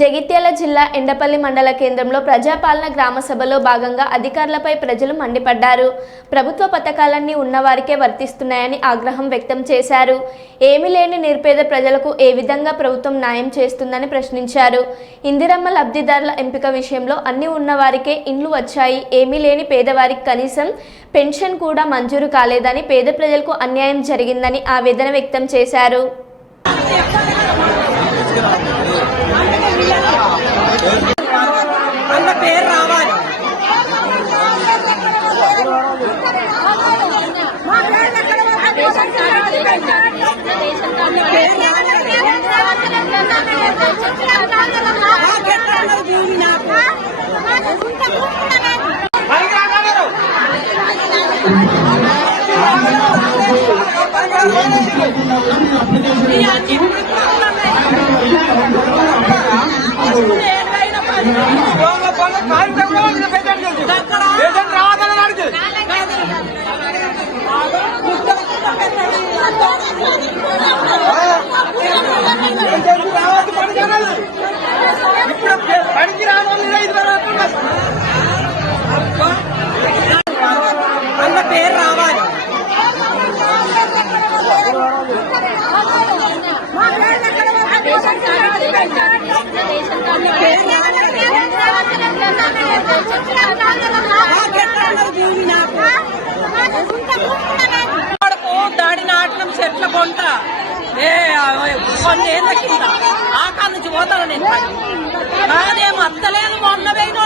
జగిత్యాల జిల్లా ఎండపల్లి మండల కేంద్రంలో ప్రజాపాలన గ్రామ సభలో భాగంగా అధికారులపై ప్రజలు మండిపడ్డారు. ప్రభుత్వ పథకాలన్నీ ఉన్నవారికే వర్తిస్తున్నాయని ఆగ్రహం వ్యక్తం చేశారు. ఏమీ లేని నిరుపేద ప్రజలకు ఏ విధంగా ప్రభుత్వం న్యాయం చేస్తుందని ప్రశ్నించారు. ఇందిరమ్మ లబ్ధిదారుల ఎంపిక విషయంలో అన్ని ఉన్నవారికే ఇండ్లు వచ్చాయి, ఏమీ లేని పేదవారికి కనీసం పెన్షన్ కూడా మంజూరు కాలేదని, పేద ప్రజలకు అన్యాయం జరిగిందని ఆవేదన వ్యక్తం చేశారు. పేరు రావాలి. పేరు రావాలి. దాడి నాటడం చెట్ల కొంట కొన్ని ఏళ్ళ కింద ఆకా నుంచి పోతాను నేను. నాదేమో అత్తలేదు, మొన్న వేయనో